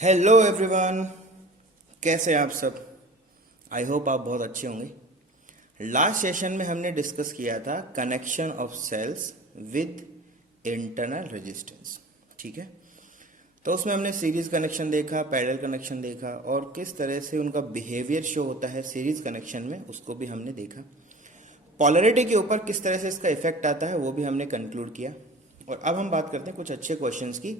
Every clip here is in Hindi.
हेलो एवरीवन, कैसे हैं आप सब। आई होप आप बहुत अच्छे होंगे। लास्ट सेशन में हमने डिस्कस किया था connection of cells with internal resistance. ठीक है, तो उसमें हमने सीरीज कनेक्शन देखा, पैरेलल कनेक्शन देखा और किस तरह से उनका बिहेवियर शो होता है सीरीज कनेक्शन में, उसको भी हमने देखा। पोलैरिटी के ऊपर किस तरह से इसका इफेक्ट आता है वो भी हमने कंक्लूड किया। और अब हम बात करते हैं कुछ अच्छे क्वेश्चंस की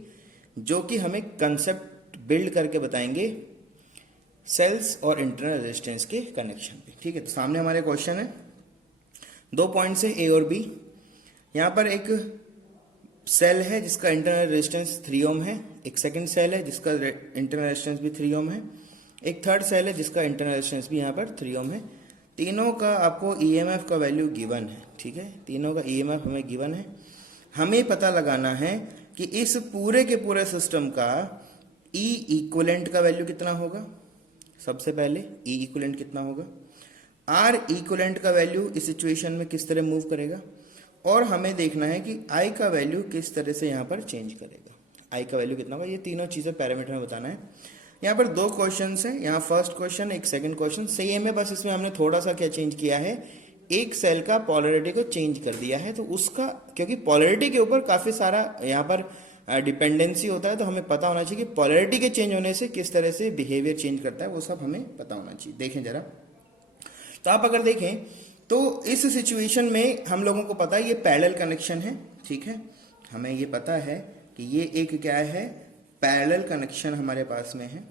जो कि हमें कंसेप्ट बिल्ड करके बताएंगे सेल्स और इंटरनल रेजिस्टेंस के कनेक्शन पे। ठीक है, तो सामने हमारे क्वेश्चन है, 2 पॉइंट्स है ए और बी। यहां पर एक सेल है जिसका इंटरनल रेजिस्टेंस 3 ओम है, एक सेकंड सेल है जिसका इंटरनल रेजिस्टेंस भी 3 ओम है, एक थर्ड सेल है जिसका इंटरनल रेजिस्टेंस भी यहां पर 3 ओम है। तीनों का आपको ईएमएफ का वैल्यू गिवन है। ठीक है, तीनों का ईएमएफ हमें गिवन है। हमें पता लगाना है कि इस पूरे के पूरे सिस्टम का ई इक्विवेलेंट का वैल्यू कितना होगा। सबसे पहले ई इक्विवेलेंट कितना होगा, आर इक्विवेलेंट का वैल्यू इस सिचुएशन में किस तरह मूव करेगा, और हमें देखना है कि आई का वैल्यू किस तरह से यहां पर चेंज करेगा। आई का वैल्यू कितना होगा, ये तीनों चीजें पैरामीटर में बताना है। यहाँ पर 2 क्वेश्चन है, यहाँ फर्स्ट क्वेश्चन एक सेकंड क्वेश्चन सेम है, बस इसमें हमने थोड़ा सा क्या चेंज किया है, एक सेल का पोलैरिटी को चेंज कर दिया है। तो उसका, क्योंकि पोलैरिटी के ऊपर काफी सारा यहाँ पर डिपेंडेंसी होता है, तो हमें पता होना चाहिए कि पोलैरिटी के चेंज होने से किस तरह से बिहेवियर चेंज करता है, वो सब हमें पता होना चाहिए। देखें जरा, तो आप अगर देखें तो इस सिचुएशन में हम लोगों को पता है ये पैरेलल कनेक्शन है। ठीक है, हमें ये पता है कि ये एक क्या है, पैरेलल कनेक्शन हमारे पास में है।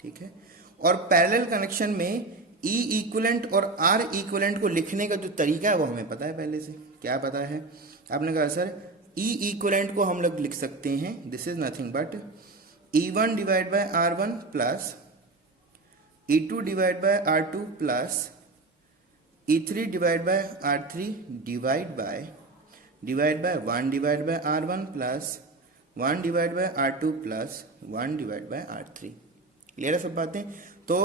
ठीक है, और पैरेलल कनेक्शन में ई इक्विवेलेंट और आर इक्विवेलेंट को लिखने का जो तरीका है वो हमें पता है पहले से। क्या पता है, आपने कहा सर ई इक्विवेलेंट को हम लोग लिख सकते हैं, this is nothing but E1 divide by R1 plus E2 divide by R2 plus E3 divide by R3 divide by 1 divide by R1 plus 1 divide by R2 plus 1 divide by R3। Clear है सब बातें। तो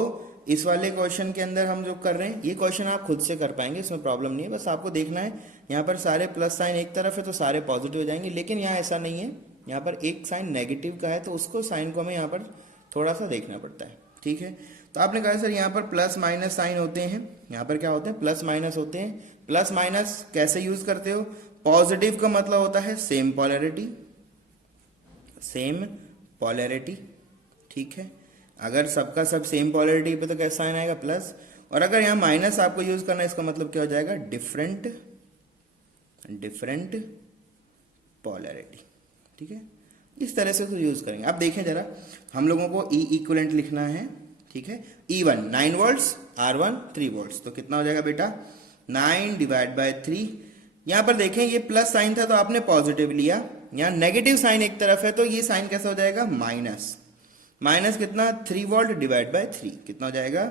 इस वाले क्वेश्चन के अंदर हम जो कर रहे हैं, ये क्वेश्चन आप खुद से कर पाएंगे, इसमें प्रॉब्लम नहीं है। बस आपको देखना है यहाँ पर सारे प्लस साइन एक तरफ है तो सारे पॉजिटिव हो जाएंगे, लेकिन यहाँ ऐसा नहीं है, यहाँ पर एक साइन नेगेटिव का है तो उसको साइन को हमें यहाँ पर थोड़ा सा देखना पड़ता है। ठीक है, तो आपने कहा सर यहाँ पर प्लस माइनस साइन होते हैं, यहाँ पर क्या होते हैं, प्लस माइनस होते हैं। प्लस माइनस कैसे यूज करते हो, पॉजिटिव का मतलब होता है सेम पोलैरिटी, सेम पोलैरिटी। ठीक है, अगर सबका सब सेम पोलैरिटी पे तो कैसा साइन आएगा, प्लस। और अगर यहाँ माइनस आपको यूज करना है, इसका मतलब क्या हो जाएगा, डिफरेंट पोलैरिटी। ठीक है, इस तरह से तो यूज करेंगे। अब देखें जरा, हम लोगों को ई इक्विवेलेंट लिखना है। ठीक है, E1 9 वोल्ट्स, R1 3 वोल्ट्स, तो कितना हो जाएगा बेटा, 9 डिवाइड बाय 3। यहां पर देखें ये प्लस साइन था तो आपने पॉजिटिव लिया, यहाँ नेगेटिव साइन एक तरफ है तो ये साइन कैसा हो जाएगा, माइनस। माइनस कितना, 3 वोल्ट डिवाइड बाय 3, कितना हो जाएगा,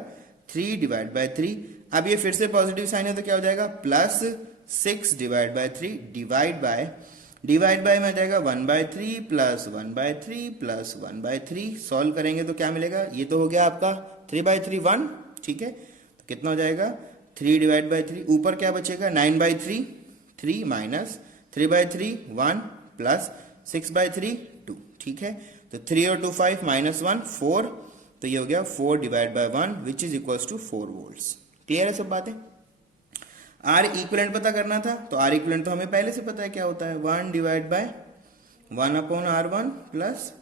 3 डिवाइड बाय 3। अब ये फिर से पॉजिटिव साइन है तो क्या हो जाएगा, plus 6 divide by 3 divide by में आ जाएगा 1/3 प्लस 1/3 प्लस 1/3। सॉल्व करेंगे तो क्या मिलेगा, ये तो हो गया आपका 3/3 1। ठीक है, तो कितना हो जाएगा, 3 डिवाइड बाय 3, ऊपर क्या बचेगा, 9/3 3 माइनस 3/3 1 प्लस 6/3 2। ठीक है, तो 3 और 2 5 माइनस 1 4, तो ये हो गया 4 divide by 1 which is equals to 4 volts. Clear है सब बातें। आर इक्विवेलेंट पता करना था, तो आर इक्विवेलेंट तो हमें पहले से पता है क्या होता है, 1 divide bye 1/R1 plus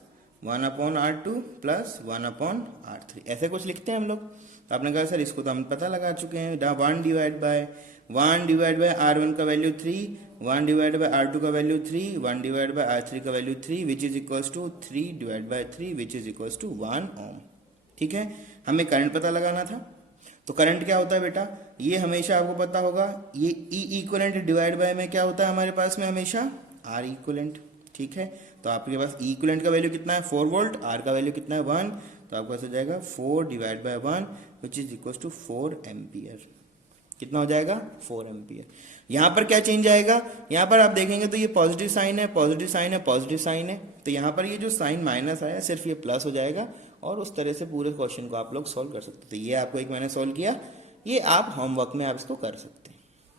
1/R2 plus 1/R3, ऐसे कुछ लिखते हैं हम लोग। तो आपने कहा सर इसको तो हम पता लगा चुके हैं, 1 डिवाइड बाय R1 का वैल्यू 3, 1 डिवाइड बाय R2 का वैल्यू 3, 1 डिवाइड बाय R3 का value 3 which is equals to 3 divide by 3 which is equals to 1 ohm. ठीक है, हमें करंट पता लगाना था, तो करंट क्या होता है बेटा, ये हमेशा आपको पता होगा, ये ई इक्विवेलेंट डिवाइड बाय में क्या होता है हमारे पास में हमेशा, आर इक्विवेलेंट। ठीक है, तो आपके पास ई इक्विवेलेंट का वैल्यू कितना है, 4 वोल्ट, आर का वैल्यू कितना है 1, तो आपके पास हो जाएगा 4 divide by 1 which is equal to 4 ampere. कितना हो जाएगा, 4 एम्पियर। यहाँ पर क्या चेंज आएगा, यहाँ पर आप देखेंगे तो ये पॉजिटिव साइन है, पॉजिटिव साइन है, पॉजिटिव साइन है, तो यहाँ पर ये जो साइन माइनस आया सिर्फ ये प्लस हो जाएगा, और उस तरह से पूरे क्वेश्चन को आप लोग सॉल्व कर सकते थे। ये आपको एक मैंने सॉल्व किया, ये आप होमवर्क में आप इसको कर सकते हैं।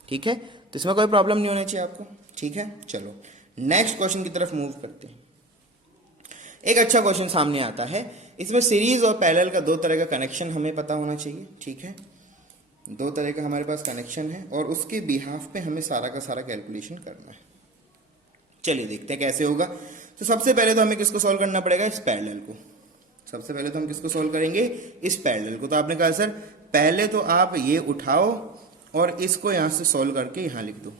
ठीक है, तो इसमें कोई प्रॉब्लम नहीं होनी चाहिए आपको। ठीक है, चलो नेक्स्ट क्वेश्चन की तरफ मूव करते हैं। एक अच्छा क्वेश्चन सामने आता है इसमें सीरीज और पैरेलल का दो तरह का कनेक्शन हमें पता होना चाहिए, ठीक है। दो तरह का हमारे पास कनेक्शन है और उसके बिहाफ पे हमें सारा का सारा कैलकुलेशन करना है। चलिए देखते हैं कैसे होगा। तो सबसे पहले तो हमें किसको सॉल्व करना पड़ेगा, इस पैरेलल को। सबसे पहले तो हम किसको सॉल्व करेंगे, इस पैरेलल को। तो आपने कहा सर पहले तो आप ये उठाओ और इसको यहां से सॉल्व करके यहां लिख दो,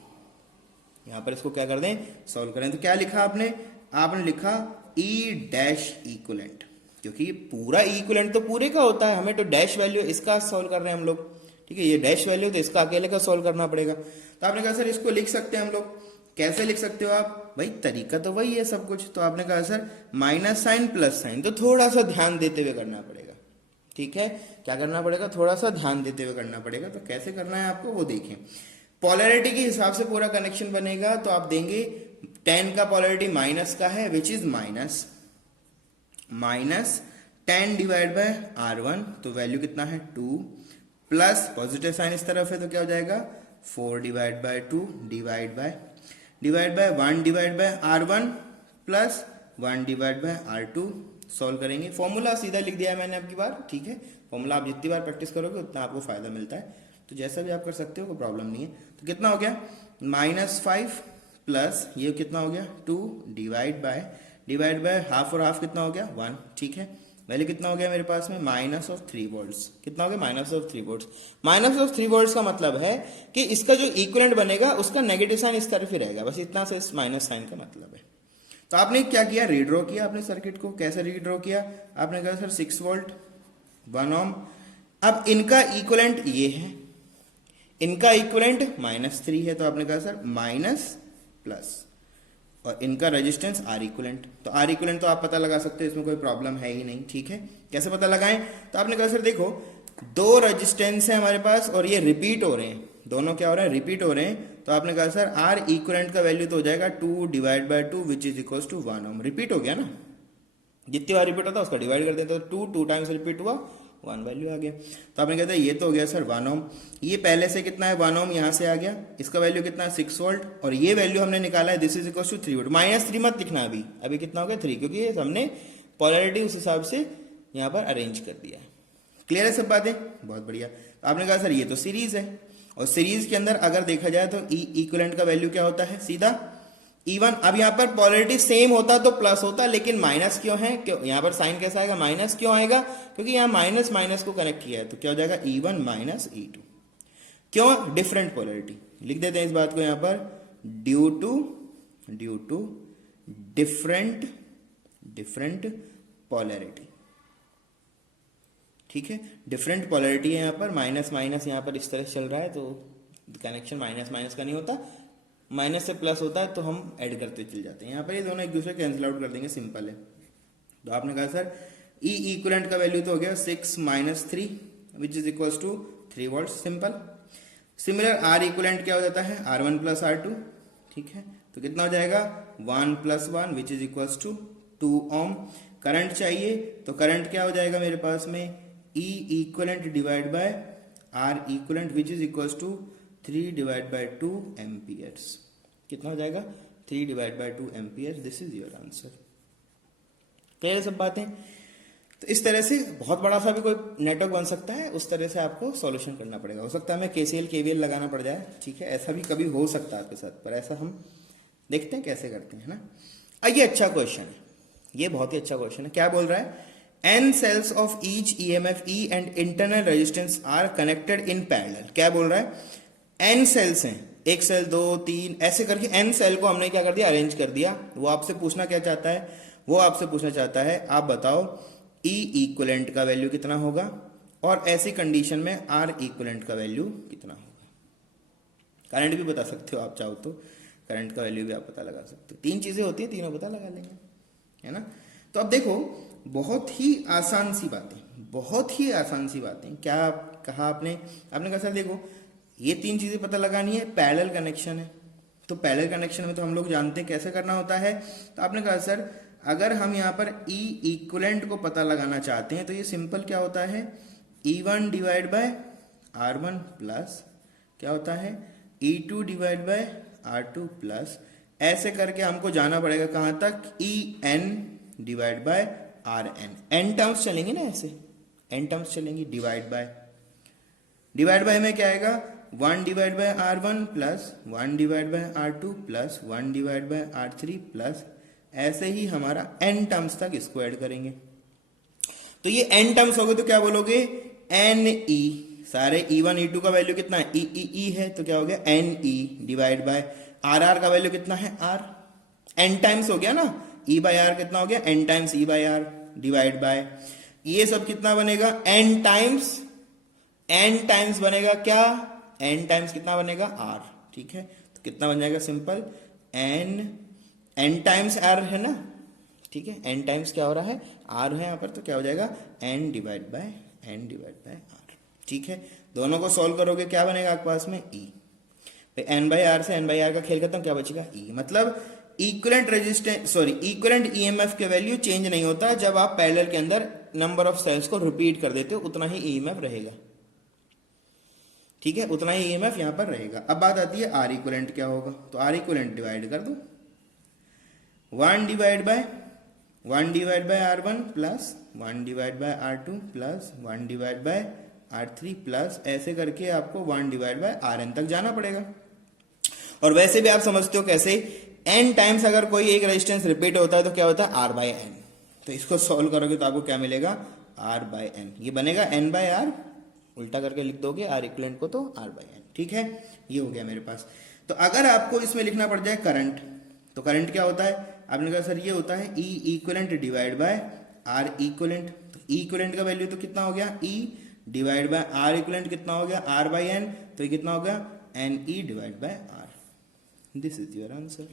यहां पर इसको क्या कर दें, सॉल्व करें। तो क्या लिखा आपने, आपने लिखा ई डैश इक्वलेंट, क्योंकि पूरा इक्वलेंट तो पूरे का होता है, हमें तो डैश वैल्यू इसका सॉल्व कर रहे हैं हम लोग, ठीक है। ये डैश वैल्यू तो इसका अकेले का सॉल्व करना पड़ेगा। तो आपने कहा सर इसको लिख सकते हैं हम लोग, कैसे लिख सकते हो आप, भाई तरीका तो वही है सब कुछ। तो आपने कहा sir minus sign plus sign, तो थोड़ा सा ध्यान देते हुए करना पड़ेगा, ठीक है। क्या करना पड़ेगा, थोड़ा सा ध्यान देते हुए करना पड़ेगा। तो कैसे करना है आपको वो देखें। पोलैरिटी के हिसाब से पूरा कनेक्शन बनेगा। तो आप देंगे 10 का पोलैरिटी माइनस का है, which is minus 10 divide by R1, तो वैल्यू कितना है 2, प्लस पॉजिटिव साइन इस तरफ है तो क्या हो जाएगा 4 divide by 2 divide by 1 divide by R1 plus 1 divide by R2। Solve करेंगे, फॉर्मूला सीधा लिख दिया है मैंने आपकी बार, ठीक है। फॉर्मूला आप जितनी बार प्रैक्टिस करोगे उतना आपको फायदा मिलता है, तो जैसा भी आप कर सकते हो कोई प्रॉब्लम नहीं है। तो कितना हो गया -5 प्लस ये कितना हो गया 2 डिवाइड बाय हाफ, और हाफ कितना हो गया 1, ठीक है। वैल्यू कितना हो गया मेरे पास में -3 वोल्ट्स। कितना हो गया -3 वोल्ट्स। -3 वोल्ट्स का मतलब है कि इसका जो इक्विवेलेंट बनेगा उसका नेगेटिव साइन इस तरफ ही रहेगा, बस इतना से इस माइनस साइन का मतलब है। तो आपने क्या किया, रीड्रॉ किया अपने सर्किट को। कैसे रीड्रॉ किया, आपने कहा सर 6 वोल्ट 1 ओम। अब इनका इक्विवेलेंट ये है, इनका इक्विवेलेंट -3 है, तो आपने कहा सर माइनस प्लस, और इनका रेजिस्टेंस R इक्विवेलेंट। तो R इक्विवेलेंट तो आप पता लगा सकते हो, इसमें कोई प्रॉब्लम है ही नहीं, ठीक है। कैसे पता लगाएं, तो आपने कहा सर देखो 2 रेजिस्टेंस है हमारे पास और ये रिपीट हो रहे हैं, दोनों क्या हो रहे हैं, रिपीट हो रहे हैं। तो आपने कहा सर R इक्विवेलेंट का वैल्यू तो हो जाएगा 2 divide by 2 which is equal to 1 ohm. Repeat हो गया ना, जितनी बार रिपीट होता है उसका डिवाइड कर देते, तो 2 टाइम्स रिपीट हुआ 1 वैल्यू आ गया। तो आपने कहते हैं ये तो हो गया सर 1 ओम। ये पहले से कितना है 1 ओम, यहां से आ गया, इसका वैल्यू कितना है 6 वोल्ट, और ये वैल्यू हमने निकाला है this is equal to 3 volt. -3 मत लिखना अभी, अभी कितना हो गया 3, क्योंकि ये हमने पोलैरिटी उस हिसाब से यहाँ पर अरेंज कर दिया है। क्लियर है सब बातें, बहुत बढ़िया। तो आपने कहा सर ये तो सीरीज है, और सीरीज के अंदर अगर देखा जाए तो ई इक्विवेलेंट का वैल्यू क्या होता है, सीधा E1। अब यहाँ पर पोलैरिटी सेम होता तो प्लस होता, लेकिन माइनस क्यों है, क्यों यहाँ पर साइन कैसा आएगा, माइनस क्यों आएगा, क्योंकि यहाँ माइनस माइनस को कनेक्ट किया है, तो क्या हो जाएगा E1 माइनस E2। क्यों, डिफरेंट पोलैरिटी। लिख देते हैं इस बात को यहाँ पर, ड्यू टू डिफरेंट पोलैरिटी, ठीक है। डिफरेंट पोलैरिटी है यहाँ पर, माइनस माइनस यहाँ पर इस तरह चल रहा है, तो कनेक्शन माइनस माइनस का नहीं होता, माइनस से प्लस होता है, तो हम ऐड करते चल जाते हैं। यहाँ पर ये दोनों एक दूसरे कैंसिल आउट कर देंगे, सिंपल है। तो आपने कहा सर ई इक्विवेलेंट का वैल्यू तो हो गया 6 - 3 which is equal to 3 volt, simple. Similar R equivalent क्या हो जाता है R1 प्लस R2, ठीक है। तो कितना हो जाएगा 1 + 1 which is equal to 2 ohm. Current चाहिए, तो करंट क्या हो जाएगा मेरे पास में E equivalent divide by R equivalent which is equal to 3 divide by 2 amperes. कितना हो जाएगा 3 divide by 2 ampere. This is your answer. Clear सब बातें। तो इस तरह से बहुत बड़ा सा भी कोई नेटवर्क बन सकता है, उस तरह से आपको सॉल्यूशन करना पड़ेगा। हो सकता है हमें KCL KVL लगाना पड़ जाए, ठीक है, ऐसा भी कभी हो सकता है आपके साथ, पर ऐसा हम देखते हैं कैसे करते हैं ना। ये अच्छा क्वेश्चन है, ये बहुत ही अच्छा क्वेश्चन है। क्या बोल रहा है, N cells of each EMF E and internal resistance are connected in parallel। क्या बोल रहा है, N सेल्स हैं, 1 सेल 2 3 ऐसे करके N सेल को हमने क्या कर दिया, अरेंज कर दिया। वो आपसे पूछना क्या चाहता है, वो आपसे पूछना चाहता है आप बताओ E इक्विवेलेंट का वैल्यू कितना होगा, और ऐसी कंडीशन में R इक्विवेलेंट का वैल्यू कितना होगा। करंट भी बता सकते हो आप चाहो तो, करंट का वैल्यू भी आप पता लगा सकते हो। 3 चीजें होती है, तीनों पता लगा लेंगे, है ना। तो अब देखो बहुत ही आसान सी बातें, बहुत ही आसान सी बातें। क्या कहा आपने कहा सर देखो ये 3 चीजें पता लगानी है, पैरेलल कनेक्शन है। तो पैरेलल कनेक्शन में तो हम लोग जानते हैं कैसे करना होता है। तो आपने कहा सर अगर हम यहाँ पर E इक्विवेलेंट को पता लगाना चाहते हैं तो ये सिंपल क्या होता है, E1 divide by R1 plus क्या होता है E2 divide by R2 plus, ऐसे करके हमको जाना पड़ेगा कहाँ तक, EN divide by R N terms चलेंगे ना, ऐसे एन टर्म्स चलेंगी। डिवाइड बाय में क्या आएगा, 1 divide by R1 plus 1 divide by R2 plus 1 divide by R3 plus ऐसे ही हमारा n टर्म्स तक इसको ऐड करेंगे। तो ये n टर्म्स हो गए तो क्या बोलोगे, एन ई। सारे E1 E2 का वैल्यू कितना है, ई है, तो क्या हो गया N E divide by R का वैल्यू कितना है आर, n टाइम्स हो गया ना, E बाय आर कितना हो गया n times E by R divide by ये सब कितना बनेगा n टाइम्स बनेगा क्या, n टाइम्स कितना बनेगा r। ठीक है, तो कितना बन जाएगा सिंपल, n टाइम्स r है ना, ठीक है, n टाइम्स क्या हो रहा है r है यहाँ पर, तो क्या हो जाएगा n डिवाइड बाय r। ठीक है, दोनों को सॉल्व करोगे क्या बनेगा आपके पास में e, n बाय r से n बाय r का खेल खत्म, क्या बचेगा e। मतलब इक्विवेलेंट रेजिस्टेंस इक्विवेलेंट ईएमएफ के वैल्यू चेंज नहीं होता, जब आप पैरेलल के अंदर नंबर ऑफ सेल्स को रिपीट कर देते हो उतना ही ईएमएफ रहेगा। ठीक है, उतना ही ईएमएफ यहां पर रहेगा। अब बात आती है आर इक्विवेलेंट क्या होगा, तो आर इक्विवेलेंट डिवाइड कर दो, 1 divide by R1 plus 1 divide by R2 plus 1 divide by R3 plus ऐसे करके आपको 1 डिवाइड बाय Rn तक जाना पड़ेगा। और वैसे भी आप समझते हो कैसे, n टाइम्स अगर कोई एक रेजिस्टेंस रिपीट होता है तो क्या होता है r बाय n। तो इसको सॉल्व करोगे तो आपको क्या मिलेगा r बाय n, ये बनेगा n बाय r, उल्टा करके लिख दोगे r इक्विवेलेंट को तो r बाय n। ठीक है, ये हो गया मेरे पास। तो अगर आपको इसमें लिखना पड़ जाए करंट, तो करंट क्या होता है, आपने कहा सर ये होता है E equivalent divide by R equivalent. तो E इक्विवेलेंट का वैल्यू तो कितना हो गया E divide by R equivalent कितना हो गया R बाय N, तो ये कितना हो गया NE divide by R। This is your answer.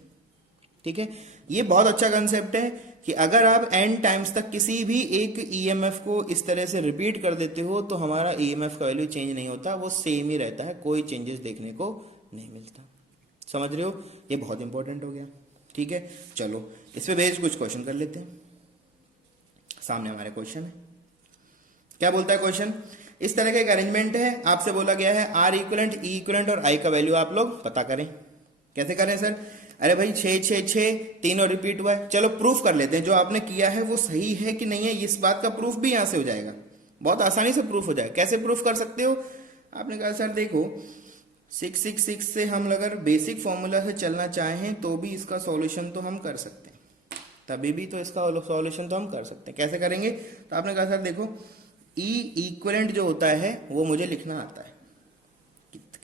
ठीक है, ये बहुत अच्छा कंसेप्ट है कि अगर आप n टाइम्स तक किसी भी एक ईएमएफ को इस तरह से रिपीट कर देते हो तो हमारा ईएमएफ का वैल्यू चेंज नहीं होता, वो सेम ही रहता है, कोई चेंजेस देखने को नहीं मिलता। समझ रहे हो, ये बहुत इंपॉर्टेंट हो गया। ठीक है, चलो इस पे बेस्ड कुछ क्वेश्चन कर लेते हैं। सामने हमारे क्वेश्चन है, क्या बोलता है क्वेश्चन, इस तरह का एक अरेंजमेंट है, आपसे बोला गया है आर इक्विवेलेंट ई इक्विवेलेंट और आई का वैल्यू आप लोग पता करें। कैसे करें सर, अरे भाई 6 6 6 तीनों रिपीट हुआ है, चलो प्रूफ कर लेते हैं, जो आपने किया है वो सही है कि नहीं है, इस बात का प्रूफ भी यहां से हो जाएगा, बहुत आसानी से प्रूफ हो जाएगा। कैसे प्रूफ कर सकते हो, आपने कहा सर देखो 666 से हम अगर बेसिक फॉर्मूला से चलना चाहें तो भी इसका सॉल्यूशन तो हम कर सकते हैं, तभी भी तो इसका सॉल्यूशन तो हम कर सकते हैं। कैसे करेंगे, तो आपने कहा सर देखो E इक्विवेलेंट जो होता है वो मुझे लिखना आता है।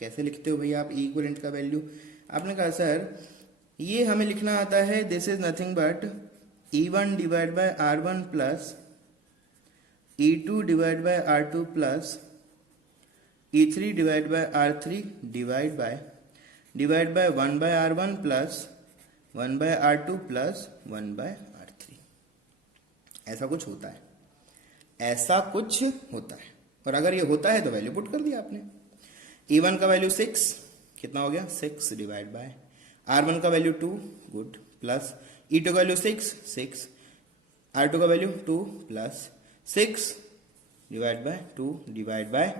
कैसे लिखते हो भैया आप E इक्विवेलेंट का वैल्यू, आपने कहा सर ये हमें लिखना आता है, this is nothing but E1 divide by R1 plus E2 divide by R2 plus E3 divide by R3 divide by 1 by R1 plus 1 by R2 plus 1 by R3। ऐसा कुछ होता है, ऐसा कुछ होता है, और अगर ये होता है तो वैल्यू पुट कर दिया आपने। E1 का वैल्यू 6 कितना हो गया 6 डिवाइड बाय R1 का वैल्यू 2 गुड प्लस E2 का वैल्यू 6 R2 का value 2 plus 6 divide by 2 divide by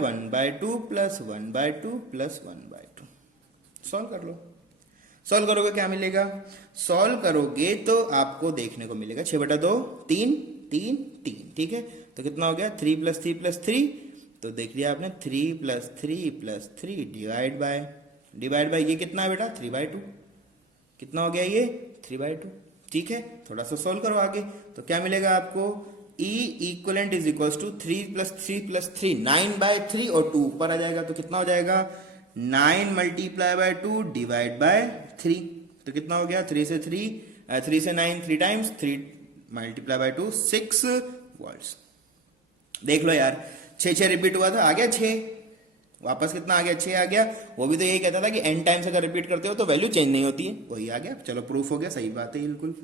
1 by 2 plus 1 by 2 plus 1 by 2। Solve कर लो, सॉल्व करोगे क्या मिलेगा, सॉल्व करोगे तो आपको देखने को मिलेगा 6/2 3 3 3। ठीक है, तो कितना हो गया 3 प्लस 3 प्लस 3, तो देख लिया आपने 3 प्लस 3 प्लस 3 डिवाइड बाय ये कितना है बेटा 3/2, कितना हो गया ये 3/2। ठीक है, थोड़ा सा सॉल्व करो आगे, तो क्या मिलेगा आपको E equivalent is equals to 3 plus 3 plus 3 9/3 और 2 ऊपर आ जाएगा, तो कितना हो जाएगा 9 मल्टीप्लाई बाय 2 डिवाइड बाय 3, तो कितना हो गया 3 से 9 3 टाइम्स 3 मल्टीप्लाई बाय 2 6 वोल्ट्स। देख लो यार 6 रिपीट हुआ था, आ गया 6, वापस कितना आ गया 6 आ गया। वो भी तो यही कहता था कि n टाइम्स अगर रिपीट करते हो तो वैल्यू चेंज नहीं होती है, वही आ गया। चलो प्रूफ हो गया, सही बात है बिल्कुल।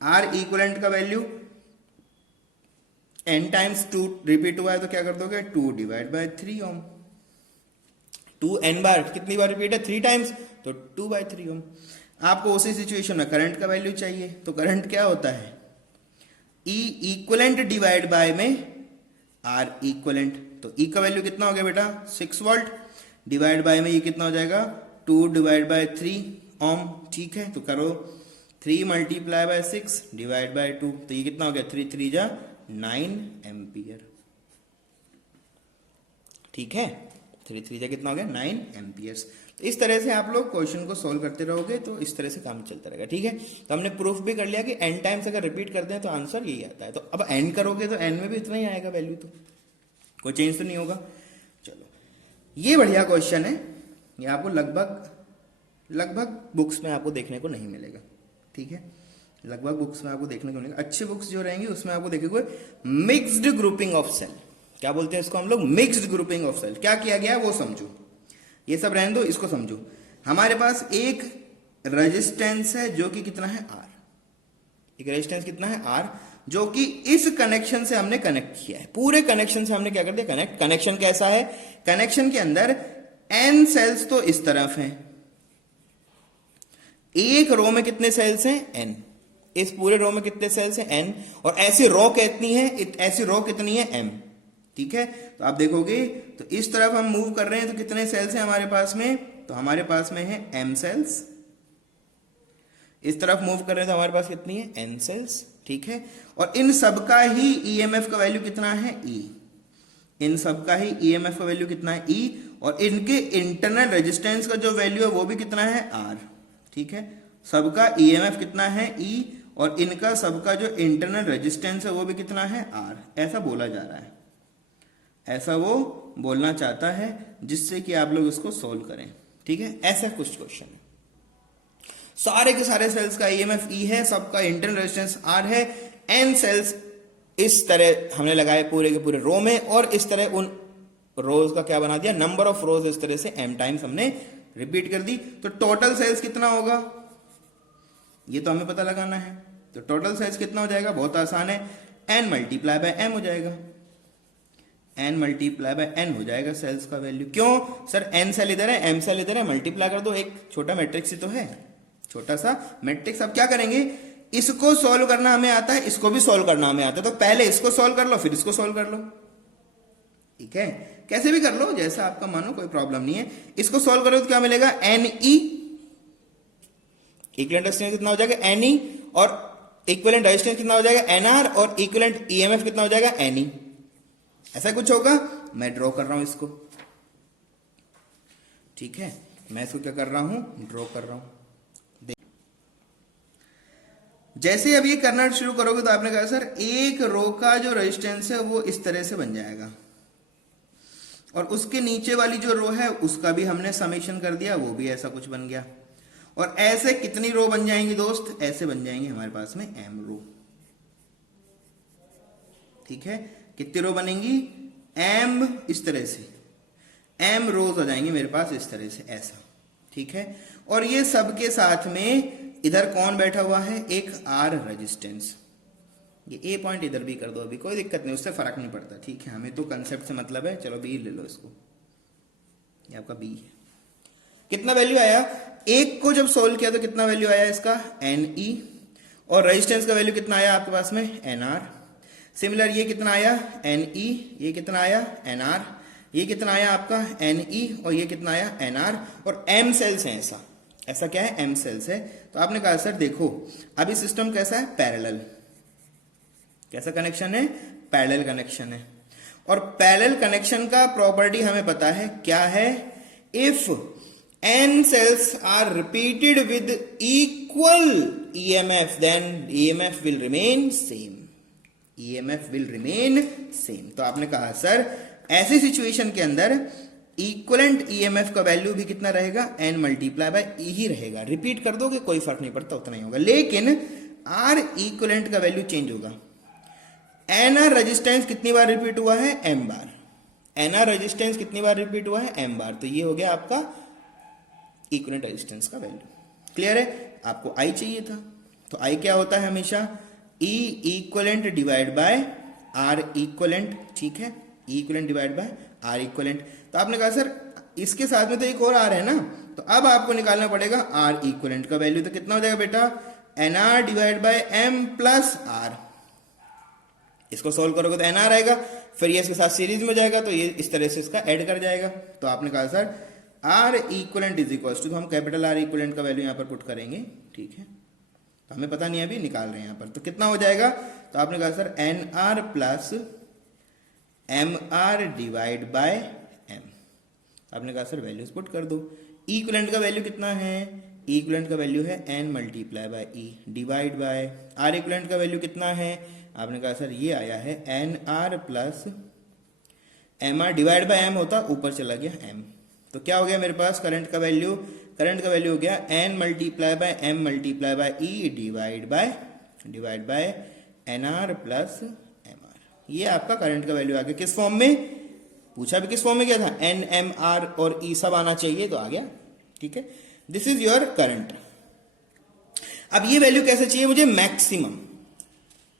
R इक्विवेलेंट का वैल्यू n टाइम्स 2 रिपीट हुआ है तो क्या कर दोगे 2 डिवाइड बाय 3 ओम। 2 n बार कितनी बार रिपीट है 3 टाइम्स, तो 2/3 ओम। आपको उसी सिचुएशन में करंट का वैल्यू चाहिए, तो करंट क्या होता है E इक्विवेलेंट डिवाइड बाय में R इक्विवेलेंट, तो E का वैल्यू कितना हो गया बेटा 6 वोल्ट डिवाइड बाय में ये कितना हो जाएगा 2 डिवाइड बाय 3 ओम। ठीक है, तो करो 3 मल्टीप्लाई बाय 6 डिवाइड बाय 2, तो ये कितना हो गया, 3 3 जा 9 एम्पियर। ठीक है, 3 3 जा कितना हो गया, 9 एम्पियर्स। तो इस तरह से आप लोग क्वेश्चन को सोल्व करते रहोगे तो इस तरह से काम चलता रहेगा। ठीक है, तो हमने प्रूफ भी कर लिया कि n टाइम्स अगर रिपीट करते हैं तो आंसर यही आता है। तो अब n करोगे तो n में भी इतना ही आएगा वैल्यू, तो कोई चेंज तो नहीं होगा। चलो, ये बढ़िया क्वेश्चन है, ये आपको लगभग बुक्स में आपको देखने को नहीं मिलेगा। ठीक है, लगभग बुक्स में आपको देखने को मिलेगा। अच्छी बुक्स जो रहेंगी उसमें आपको देखोगे मिक्स्ड ग्रुपिंग ऑफ सेल, क्या बोलते हैं इसको हम लोग, मिक्स्ड ग्रुपिंग ऑफ सेल। क्या किया गया है वो समझो, ये सब रहने दो, इसको समझो। हमारे पास एक रेजिस्टेंस है जो कि कितना है, R। एक रेजिस्टेंस कितना है, R, जो कि इस कनेक्शन से हमने कनेक्ट किया है। पूरे कनेक्शन से हमने क्या कर दिया, कनेक्ट। कनेक्शन कैसा है, कनेक्शन के अंदर n सेल्स तो इस तरफ हैं, एक रो में कितने सेल्स हैं, n। इस पूरे रो में कितने सेल्स हैं, n, और ऐसी रो कितनी है, ऐसी रो कितनी है, m। ठीक है, तो आप देखोगे तो इस तरफ हम मूव कर रहे हैं तो कितने सेल्स हैं हमारे पास में, तो हमारे पास में है m सेल्स। इस तरफ मूव कर रहे हैं तो हमारे पास कितनी है, n सेल्स। ठीक है, और इन सबका ही EMF का वैल्यू कितना है, E। इन सबका ही EMF का वैल्यू कितना है, E, और इनके इंटरनल रेजिस्टेंस का जो वैल्यू है वो भी कितना है, R। ठीक है, सबका EMF कितना है, E, और इनका सबका जो इंटरनल रेजिस्टेंस है वो भी कितना है, R। ऐसा बोला जा रहा है, ऐसा वो बोलना चाहता है, जिससे कि आप लोग इसको सोल्व करें। ठीक है, ऐसा कुछ क्वेश्चन है। सारे के सारे सेल्स का EMF E है, सबका इंटरनल रेजिस्टेंस R है, n सेल्स इस तरह हमने लगाए पूरे के पूरे रो में, और इस तरह उन रोज का क्या बना दिया, नंबर ऑफ रोज इस तरह से m टाइम्स हमने रिपीट कर दी। तो टोटल सेल्स कितना होगा, ये तो हमें पता लगाना है। तो टोटल सेल्स कितना हो जाएगा, बहुत आसान है, n मल्टीप्लाई बाय m हो जाएगा। n मल्टीप्लाई बाय n हो जाएगा सेल्स का वैल्यू। क्यों सर, n सेल इधर है, m सेल इधर है, मल्टीप्लाई कर दो, एक छोटा मैट्रिक्स ही तो है, छोटा सा मैट्रिक्स। अब क्या करेंगे, इसको सॉल्व करना हमें आता है, इसको भी सॉल्व करना हमें आता है, तो पहले इसको सॉल्व कर लो फिर इसको सॉल्व कर लो। ठीक है, कैसे भी कर लो, जैसा आपका मानो, कोई प्रॉब्लम नहीं है। इसको सॉल्व करो तो क्या मिलेगा, Ne, इक्विवेलेंट रेजिस्टेंस कितना हो जाएगा, Ne, और इक्विवेलेंट रेजिस्टेंस कितना हो जाएगा, Nr, और इक्विवेलेंट EMF कितना हो जाएगा, Ne। ऐसा कुछ होगा, मैं ड्रॉ कर रहा हूं इसको। ठीक है, मैं इसको क्या कर रहा हूं, ड्रॉ कर रहा हूं। जैसे अब ये करना शुरू करोगे तो आपने कहा सर एक रो का जो रेजिस्टेंस है वो इस तरह से बन जाएगा, और उसके नीचे वाली जो रो है उसका भी हमने समेशन कर दिया, वो भी ऐसा कुछ बन गया। और ऐसे कितनी रो बन जाएंगी दोस्त, ऐसे बन जाएंगे हमारे पास में m रो। ठीक है, कितनी रो बनेंगी, m, इस तरह से m रोज हो जाएंगी मेरे पास इस तरह से, ऐसा। ठीक है, और ये सबके साथ में इधर कौन बैठा हुआ है, एक R रेजिस्टेंस। ये A पॉइंट इधर भी कर दो, अभी कोई दिक्कत नहीं, उससे फर्क नहीं पड़ता। ठीक है, हमें तो कंसेप्ट से मतलब है। चलो B ले लो इसको, ये आपका B है। कितना वैल्यू आया, एक को जब सोल्व किया तो कितना वैल्यू आया इसका, Ne, और रेजिस्टेंस का वैल्यू कितना आया आपके पास में, Nr। सिमिलर ये कितना आया, Ne, ये कितना आया, Nr, ये कितना आया आपका Ne, और ये कितना आया Nr, और m सेल्स हैं, ऐसा ऐसा क्या है, m सेल्स है। तो आपने कहा सर देखो अभी सिस्टम कैसा है, पैरेलल। कैसा कनेक्शन है, पैरेलल कनेक्शन है। और पैरेलल कनेक्शन का प्रॉपर्टी हमें पता है क्या है, if n cells are repeated with equal EMF then EMF will remain same, EMF will remain same। तो आपने कहा सर ऐसी सिचुएशन के अंदर इक्वलेंट EMF का वैल्यू भी कितना रहेगा, n मल्टीप्लाई बाय E ही रहेगा। रिपीट कर दोगे कोई फर्क नहीं पड़ता, उतना ही होगा, लेकिन R इक्वलेंट का वैल्यू चेंज होगा। NR रेजिस्टेंस कितनी बार रिपीट हुआ है, m बार। NR रेजिस्टेंस कितनी बार रिपीट हुआ है, m बार। तो ये हो गया आपका इक्विवेलेंट रेजिस्टेंस का वैल्यू। क्लियर है, आपको I चाहिए था, तो I क्या होता है हमेशा, E equivalent divide by R equivalent. ठीक है, E equivalent divide by R equivalent. तो आपने कहा सर इसके साथ में तो एक और R है ना, तो अब आपको निकालना पड़ेगा R इक्वलेंट का वैल्यू। तो कितना हो जाएगा बेटा, NR divide by M plus R। इसको सोल्व करोगे तो NR आएगा, फिर ये इसके साथ सीरीज में जाएगा तो ये इस तरह से इसका ऐड कर जाएगा। तो आपने कहा sir R equivalent is equal to, हम कैपिटल R इक्वलेंट का वैल्यू यहाँ पर पुट करेंगे। ठीक है, तो हमें पता नहीं है, अभी निकाल रहे हैं यहाँ पर। तो कितना हो जाएगा, तो आपने कहा sir N R plus M R divide by M. आपने कहा सर वैल्यूज पुट कर दो। इक्विवेलेंट का वैल्यू कितना है, इक्विवेलेंट का वैल्यू है N multiply by E divide by R equivalent का वैल्यू कितना है, आपने कहा सर ये आया है N R plus M R divide by M होता, ऊपर चला गया एम। तो क्या हो गया मेरे पास करंट का वैल्यू, करंट का वैल्यू हो गया N multiply by M multiply by E divide by N R plus M R. ये आपका करंट का वैल्यू आ गया। किस फॉर्म में पूछा, भी किस फॉर्म में क्या था, एन एम आर और ई सब आना चाहिए, तो आ गया। ठीक है, दिस इज योर करंट। अब ये वैल्यू कैसे चाहिए मुझे, मैक्सिमम।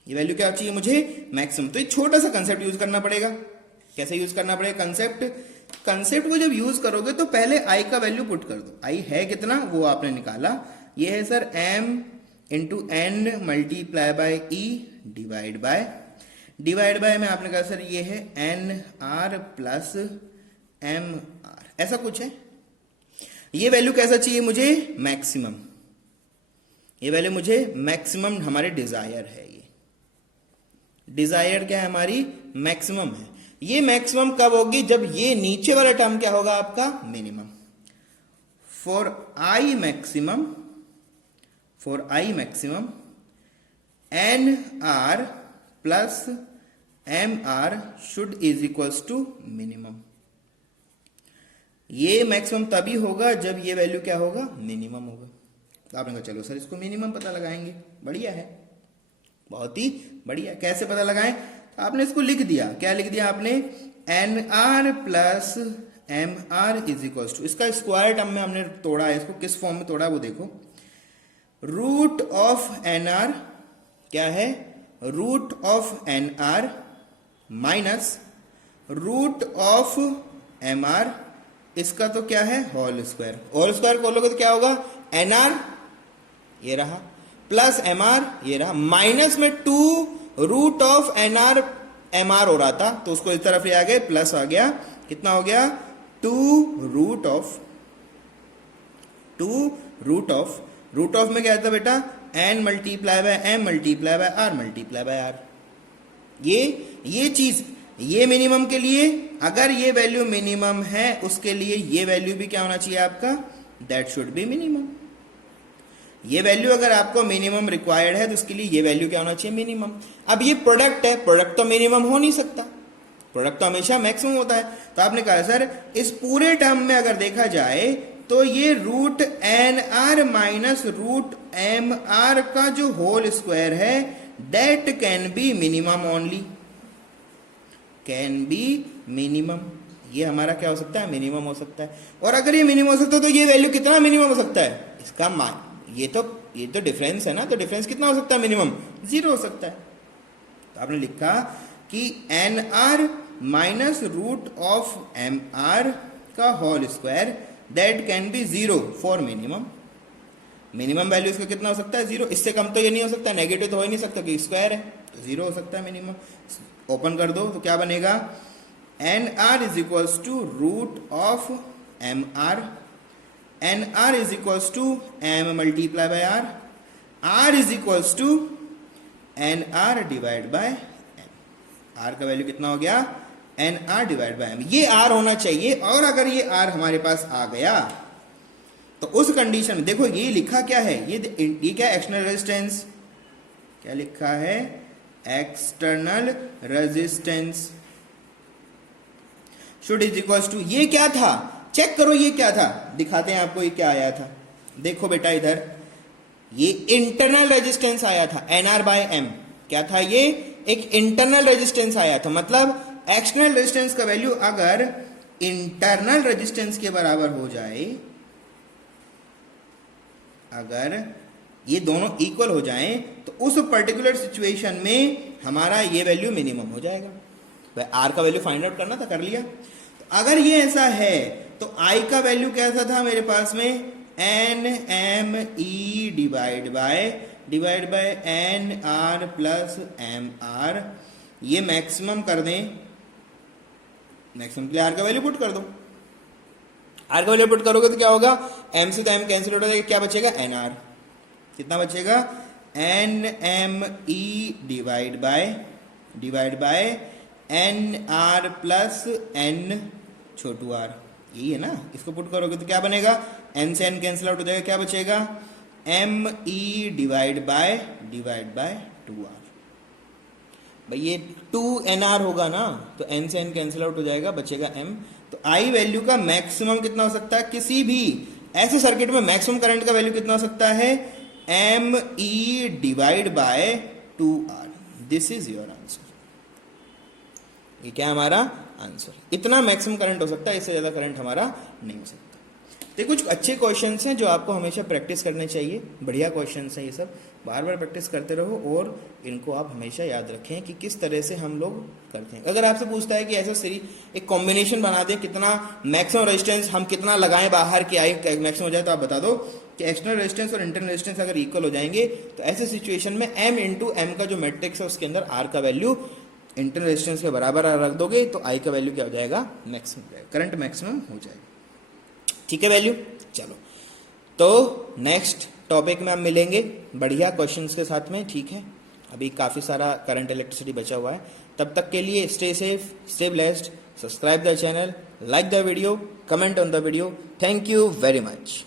ये वैल्यू क्या चाहिए मुझे, मैक्सिमम। तो एक छोटा सा कंसेप्ट यूज करना पड़ेगा। कैसे यूज करना पड़ेगा कंसेप्ट को जब यूज करोगे तो पहले आई का वैल्यू पुट कर दो। आई है कितना, वो आपने निकाला, ये है sir M into N multiply by E divide by में आपने कहा सर ये है N R plus M R, ऐसा कुछ है। ये वैल्यू कैसा चाहिए मुझे, मैक्सिमम। ये वैल्यू मुझे मैक्सिमम हमारे डिजायर है। ये डिजायर क्या है हमारी, मैक्सिमम है। ये मैक्सिमम कब होगी, जब ये नीचे वाला टर्म क्या होगा आपका, minimum. For I maximum N R plus M R should is equals to minimum. ये मैक्सिमम तभी होगा जब ये वैल्यू क्या होगा, मिनिमम होगा। तो आपने कहा चलो सर इसको मिनिमम पता लगाएंगे, बढ़िया है, बहुत ही बढ़िया। कैसे पता लगाएं, तो आपने इसको लिख दिया, क्या लिख दिया आपने, N R plus M R is equals to, इसका स्क्वायर टर्म में हमने तोड़ा है, इसको किस फॉर्म में तोड़ा वो देखो, रूट ऑफ एन आर क्या है, root of N R minus root of M R, इसका तो क्या है होल स्क्वायर। होल स्क्वायर खोलोगे तो क्या होगा, एन आर ये रहा प्लस एम आर ये रहा, माइनस में 2 root of N R M R हो रहा था तो उसको इस तरफ ले आ गए, प्लस आ गया, कितना हो गया 2 रूट ऑफ में क्या था बेटा, N multiply by M multiply by R multiply by R. ये चीज, ये मिनिमम के लिए, अगर ये वैल्यू मिनिमम है उसके लिए ये वैल्यू भी क्या होना चाहिए आपका, दैट शुड बी मिनिमम। ये वैल्यू अगर आपको मिनिमम रिक्वायर्ड है तो उसके लिए ये वैल्यू क्या होना चाहिए, मिनिमम। अब ये प्रोडक्ट है, प्रोडक्ट तो मिनिमम हो नहीं सकता, प्रोडक्ट तो हमेशा मैक्सिमम होता है। तो आपने कहा सर इस पूरे टर्म में अगर देखा जाए तो ये root N R minus root M R का जो होल स्क्वायर है that can be minimum only, can be minimum. ये हमारा क्या हो सकता है, मिनिमम हो सकता है। और अगर ये मिनिमम हो सकता है तो ये वैल्यू कितना मिनिमम हो सकता है, इसका मान ये तो डिफरेंस है ना, तो डिफरेंस कितना हो सकता है, मिनिमम 0 हो सकता है। तो आपने लिखा कि N R minus root of M R का whole square that can be 0 for minimum. Minimum value इसका कितना हो सकता है, 0। इससे कम तो ये नहीं हो सकता, नेगेटिव तो हो ही नहीं सकता कि स्क्वायर है, तो 0 हो सकता है मिनिमम। ओपन कर दो तो क्या बनेगा, N R is equals to root of M R, N R is equals to M multiply by R, R is equals to N R divide by M. R का वैल्यू कितना हो गया, N R divide by M. ये आर होना चाहिए, और अगर ये आर हमारे पास आ गया तो उस कंडीशन में देखो ये लिखा क्या है, ये क्या एक्सटर्नल रेजिस्टेंस, क्या लिखा है, external resistance should is equals to, ये क्या था चेक करो, ये क्या था, दिखाते हैं आपको ये क्या आया था। देखो बेटा इधर ये इंटरनल रेजिस्टेंस आया था, एन आर बाय एम क्या था, ये एक इंटरनल रेजिस्टेंस आया था। मतलब एक्सटर्नल रेजिस्टेंस का वैल्यू अगर इंटरनल रेजिस्टेंस के बराबर हो जाए, अगर ये दोनों इक्वल हो जाएं तो उस पर्टिकुलर सिचुएशन में हमारा ये वैल्यू मिनिमम हो जाएगा। आर का वैल्यू फाइंड आउट करना था, कर लिया। तो अगर ये ऐसा है तो आई का वैल्यू कैसा था मेरे पास में, N M E divide by N R plus M R. ये मैक्सिमम कर दें, मैक्सिमम के लिए आर का वैल्यू पुट कर दो। आर का वैल्यू पुट करोगे तो क्या होगा, एम से तो एम कैंसिल हो जाएगा, क्या बचेगा, एन आर। कितना बचेगा, N M E divide by N R plus N छोटू आर, यही है ना। इसको पुट करोगे तो क्या बनेगा, एन से एन कैंसिल आउट हो जाएगा, क्या बचेगा, M E divide by 2r। भाई ये 2nr होगा ना, तो n से n कैंसिल आउट हो जाएगा, बचेगा m। तो I वैल्यू का मैक्सिमम कितना हो सकता है, किसी भी ऐसे सर्किट में मैक्सिमम करंट का वैल्यू कितना हो सकता है, M E divide by 2r। This is your answer. ये क्या हमारा आंसर, इतना मैक्सिमम करंट हो सकता है, इससे ज्यादा करंट हमारा नहीं हो सकता। तो कुछ अच्छे क्वेश्चंस हैं जो आपको हमेशा प्रैक्टिस करने चाहिए, बढ़िया क्वेश्चंस हैं ये सब, बार बार प्रैक्टिस करते रहो और इनको आप हमेशा याद रखें कि किस तरह से हम लोग करते हैं। अगर आपसे पूछता है कि ऐसा सीरीज एक कॉम्बिनेशन बना दे, कितना मैक्सिमम रेजिस्टेंस हम कितना लगाएं बाहर की आई मैक्सिमम हो जाए, तो आप बता दो कि एक्सटर्नल रेजिस्टेंस और इंटरनल रेजिस्टेंस अगर इक्वल हो जाएंगे तो ऐसे सिचुएशन में m इंटू एम का जो मैट्रिक्स है उसके अंदर r का वैल्यू इंटरनल रेजिस्टेंस के बराबर रख दोगे तो I का वैल्यू क्या हो जाएगा, मैक्सिमम हो जाएगा, करंट मैक्सिमम हो जाएगा। ठीक है वैल्यू। चलो तो नेक्स्ट टॉपिक में हम मिलेंगे बढ़िया क्वेश्चंस के साथ में, ठीक है। अभी काफ़ी सारा करंट इलेक्ट्रिसिटी बचा हुआ है, तब तक के लिए stay safe, stay blessed, subscribe the channel, like the video, comment on the video. Thank you very much.